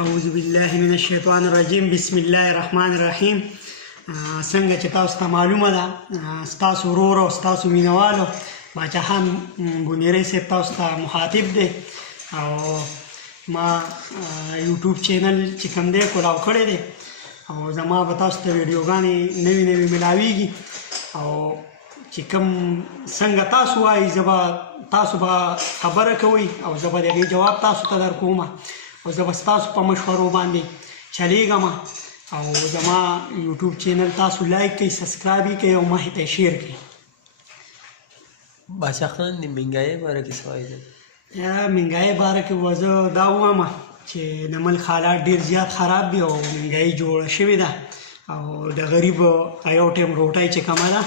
اعوذ بالله من الشیطان الرجیم بسم الله الرحمن الرحیم. څنګه چې تاسو ته معلومه ده ستاسو ورور او ستاسو مینوالو باچاخان ګونیری صاحب تاسو ته مخاطب دی او ما یوټیوب چینل چې کوم دی کولاو کړی دی او زما به تاسو ته ویډیوګانې نوې نوې میلاویږي او چې کوم څنګه تاسو وایي تاسو به خبره کوئ او زه به د هغې جواب تاسو ته درکوم او زه به ستاسو په مشورو باندې چلیږم او زما یوټیوب چینل تاسو لایک کړئ سبسکرایب یې کړئ او مخې ته یې شیر کړئ. باچا خان د مهنګایۍ باره کې څه وایي دی؟ مهنګایۍ باره کې به زه دا ووایم چې د ملک حالات ډېر زیات خراب دي او مهنګایي جوړه شوې ده او د غریب یو ټیم روټۍ چې کومه ده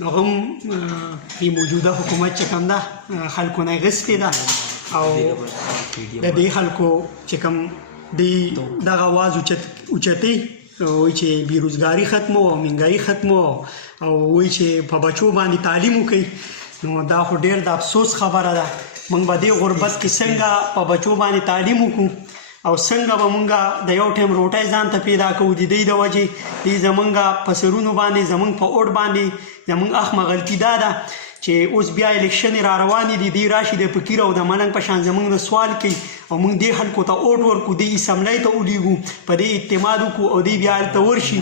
نو هم د موجوده حکومت چې کوم ده خلکو نه اخیستې ده او د دې خلکو چې کوم دغه اواز اوچتې وایي چې بېروزګاري ختمو او مهنګایي ختمو او وایي چې په بچو باندې تعلیم وکړي نو دا خو ډېر د افسوس خبره ده. موږ به دې غربت کې څنګه په بچو باندې تعلیم وکړو او څنګه به موږ د یو ټیم روټۍ ځان ته پیدا کوو. د دې د وجې دې زموږ په سرونو باندې زموږ په اوټ باندې زموږ اخمه غلطي دا ده چې اوس بیا الیکشنې را روانې دي دې راشي د فقیر او د ملنګ په شان زموږ نه سوال کوي او موږ دې خلکو ته اوټ ورکړو دې اسمبلۍ ته ولیږو په دې اعتماد وکړو او دې بیا هلته ورشي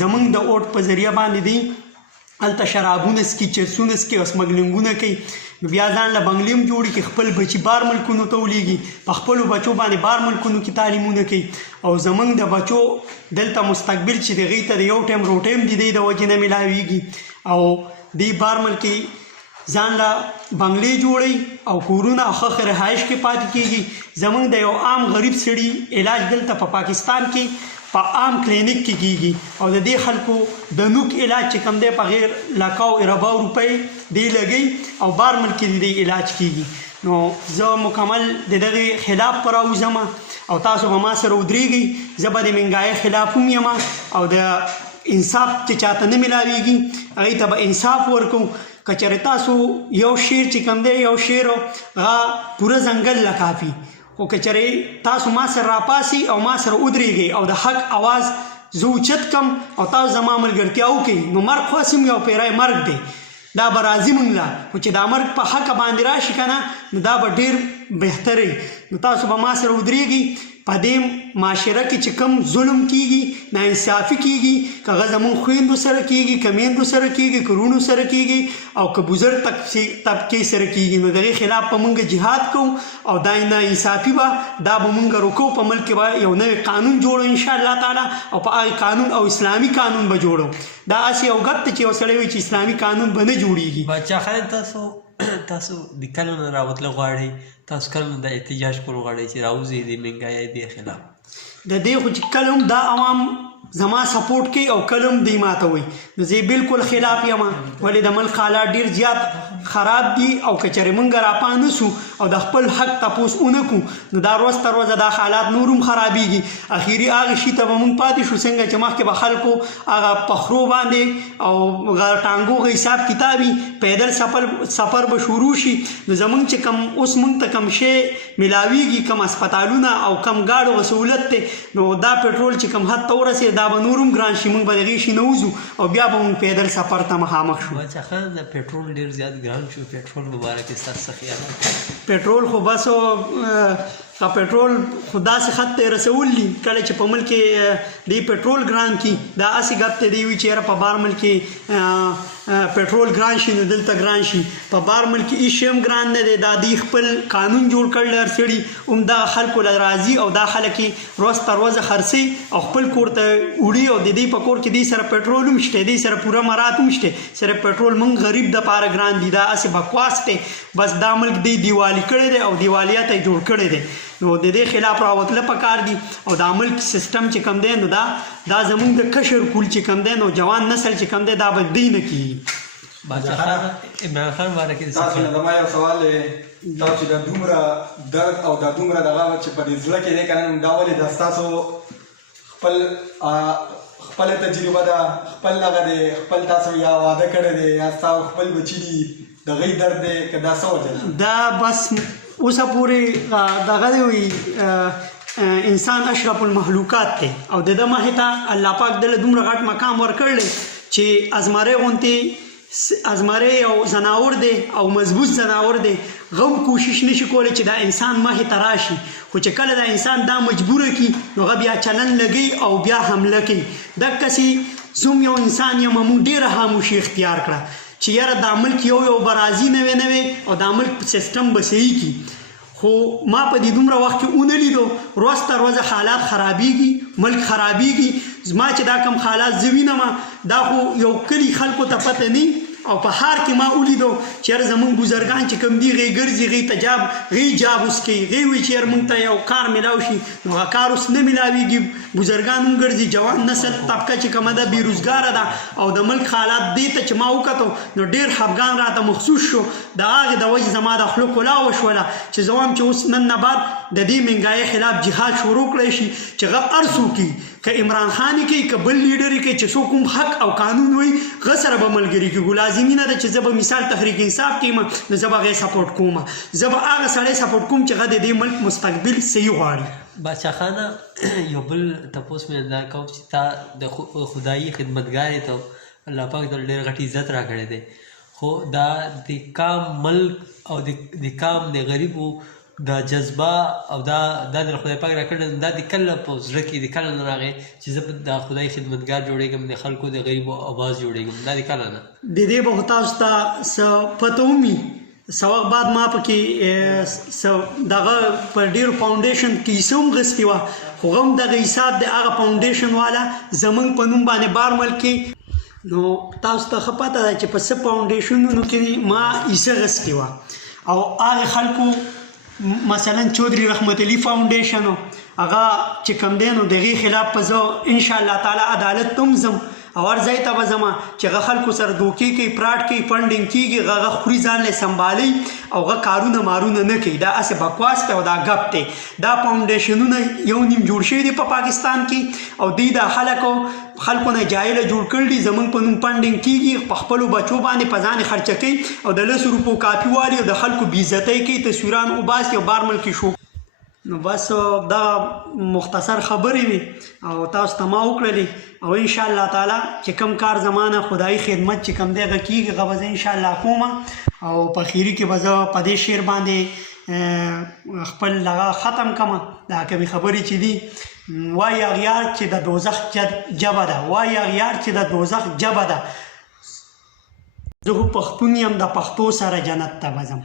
زموږ د اوټ په ذریعه باندې دې هلته شرابونه څکي چرسونه څکي او سمګلنګونه کوي نو بیا ځان له بنګلې هم جوړي کړي خپل بچي بار ملکونو ته ولیږي په خپلو بچو باندې بار ملکونو کې تعلیمونه کوي او زموږ د بچو دلته مستقبل چې د هغې ته د یو ټیم روټۍ هم د دې د وجې نه میلاویږي او دې بار ملکې ځان له بنګلې جوړوي او کورونه او ښه رهایش کې پاتې کېږي. زموږ د یو عام غریب سړي علاج دلته په پاکستان کې په عام کلینیک کې کېږي او د دې خلکو د نوک علاج چې کوم دی په غیر لکاو ارباو روپۍ دی لګوي او بار ملک کې د دې علاج کېږي. نو زه مکمل د دغې خلاف په راوځم او تاسو به ما سره ودرېږئ. زه به د مهنګایۍ خلاف هم یم او د انصاف چې چاته نه میلاویږي هغې ته به انصاف ورکوو. که چېرې تاسو یو شیر چې کوم دی یو شیر هغه پوره ځنګل له کافي خو که چېرې تاسو ما سره راپاسئ او ما سره ودرېږئ او د حق اواز زه اوچت کم او تاسو زما ملګرتیا وکړئ نو مرګ خو هسې هم یو پیری مرګ دی دا به راځي موږ له خو چې دا مرګ په حقه باندې راشي که نه نو دا به ډېر بهتره نو تاسو به ما سره ودرېږئ. په دې معاشره کې چې کوم ظلم کېږي ناانصافي کېږي که هغه زموږ خویندو سره کېږي که میندو سره کېږي که وروڼو سره کېږي او که بزرګ طبقې سره کېږي نو د هغې خلاف به موږ جهاد کوو او دا ناانصافي به دا به موږ روکو. په ملک کې به یو نوی قانون جوړو انشاءالله تعالی او په هغې قانون او اسلامي قانون به جوړو. دا هسې یو ګپ دی چې یو سړی وایي چې اسلامي قانون به نه جوړېږي. باچا خان تاسو د کلو نه راوتله غواړئ تاسو کله د احتجاج کول غواړئ چې راوځئ د مهنګایۍ دې خلاف د دې خو چې کله هم دا عوام زما سپورټ کوي او کله هم دوی ماته وایي نو زه بلکل خلاف یم ولې د ملک حالات ډېر زیات خراب دي او که چېرې موږ راپا نه سو او د خپل حق تپوس ونه کړو نو دا روز تر روزه دا حالات نور هم خرابېږي. اخري هغه شي ته به موږ پاتې شو څنګه چې مخکې به خلکو هغه پخرو باندې او ټانګو حساب کتابي پیدل سفر به شروع شي نو زموږ چې کم اوس موږ ته کم شی میلاویږي کم اسپتالونه او کم ګاډو سهولت دی نو دا پټرول چې کم حد ته ورسېد دا به نور هم ګران شي موږ به د هغې شي نه وځو او بیا به موږ پیدل سفر ته مخامخ شو. باچا خان د پټرول ډېر زیات ګران شو پټرول مبارک ستاسو څه خیالات؟ پټرول خو بس پټرول خو داسې خط ته یې رسول دي کله چې په ملک کې دی پټرول ګران کي دا هسې ګپ ته دی وي چې یاره په بار ملک کې پټرول ګران شي نو دلته ګران شي. په بار ملک کې هېڅ شی هم ګران نه دی دا دوی خپل قانون جوړ کړی هر سړي هم دغه خلکو له راځي او دا خلک یې روز تر روزه خرڅوي او خپل کور ته وړي او د دې په کور کې دوی سره پټرول هم شته دوی سره پوره مرات هم شته صرف پټرول موږ غریب دپاره ګران دي دا هسې بکواس دی بس دا ملک دی دیوالي کړی دی او دیوالیت یې جوړ کړی دی نو د دې خلاف راوتله پکار دي او دا ملک سیستم چې کوم دی نو دا زموږ د کشر کول چې کوم دی نو جوان نسل چې کوم دی دا به دی نه کېږي. باچا خان عمران خان باره کې تاسو نه زما یو سوال دی تاسو د دومره درد او د دومره دغه چې په دې زړه کې دی که نه دا ولې دا ستاسو خپله تجربه ده خپل دغه دی خپل تاسو یا واده کړی دی یا ستاسو خپل بچي دي د هغې درد دی که دا څه وجه ده؟ دا بس اوسه پورې دغه دی وي انسان اشرف المخلوقات دی او د ده مخې ته الله پاک دله دومره غټ مقام ورکړی چې ازمری غوندې ازمری یو زناور دی او مضبوط زناور دی غم کوشش نشي کولی چې دا انسان مخې ته راشي خو چې کله دا انسان دا مجبوره کي نو هغه بیا چلن لګي او بیا حمله کوي دقسې زوم یو انسان یم موږ ډېره خاموشي اختیار کړه چې یاره دا ملک یو برازي نوې او دا ملک سیستم به صحیح کي خو ما په دې دومره وخت کې ونه لیدو ورځ تر ورځه حالات خرابېږي ملک خرابېږي زما چې دا کم حالات زه وینم دا خو یو کلي خلکو ته پته نه او په ښار کې ما ولیدو چې یاره زمونږ بزرګان چې کوم دي هغې ګرځي هغې جاب اوس کوي هغې وایي چې یاره موږ ته یو کار میلاو شي نو هغه کار اوس نه میلاویږي بزرګان هم ګرځي جوان نسل طبقه چې کومه ده بېروزګاره ده او د ملک حالات دې ته چې ما وکتو نو ډېر خفګان راته محسوس شو د هغې د وجې زما د خوله کلا وشوله چې زه وایم چې اوس نن نه بعد د دې مهنګایۍ خلاف جهاد شروع کړی شي چې هغه هر څوک کوي که عمران خان یې کوي که بل لیډر یې کوي چې څوک کوم حق او قانون وایي هغه سره به ملګري کېږو لازمي نه ده چې زه به مثال تحریک انصاف کوم نو زه به هغې سپورټ کوم زه به هغه سړی سپورټ کوم چې هغه د دې ملک مستقبل صحیح غواړي باچا خانه یو بل تپوس مې دا کوم چې تا د خدایي خدمتګار یې ته الله پاک در ډېر غټ عزت راکړی دی خو دا د کام ملک او د کام د غریبو دا جذبه او دا د خدای پاک راکړی دا د کله په زړه کې د کله نه راغی چې زه د خدای خدمتګار جوړېږم د خلکو د غریبو آواز جوړېږم دا د کله نه د دې به خو تاسو ته څه پته ومي څه وخت بعد ما پکې دغه په ډېرو فاونډیشن کې حصه هم غستې وه خو هغه هم دغه حساب د هغه فاونډیشن والا زموږ په نوم باندې بارمل کې نو تاسو ته ښه پته ده چې په څه فاونډیشنونو کې ما حصه غستې وه او هغې خلکو مثلا چودري رحمت علي فاونډیشن هغه چې کوم دی نو د هغې خلاف به زه انشاءالله تعالی عدالت ته هم ځم او هر ځای ته به ځم چې هغه خلکو سره دوکې کوي فراډ کوي فنډینګ کېږي هغه خوري ځان لی سنبالوي او هغه کارونه مارونه نه کوي دا هسې بکواس دی او دا ګپ دی دا فاونډیشنونه یو نیم جوړ شوي دي په پاکستان کې او دوی دا خلکو نه جاهله جوړ کړي دي زموږ په نوم فنډینګ کېږي په خپلو بچو باندې په ځان خرچه کوي او د 10 روپو کاپي والي او د خلکو بېعزتۍ کوي تصویران وباسي او بارمل کې شو نو بس دا مختصر خبرې وي او تاسو ته ما وکړلې او انشاءالله تعالی چې کوم کار زمانه خدایي خدمت چې کوم دی هغه کېږي هغه به زه انشاءالله کوم او په اخري کې به زه په دې شعر باندې خپل هغه ختم کړم دا کومې خبرې چې دي وایي اغیار چې د دوزخ جبه ده وایي اغیار چې د دوزخ جبه ده زه خو پښتون یم د پښتو سره جنت ته به ځم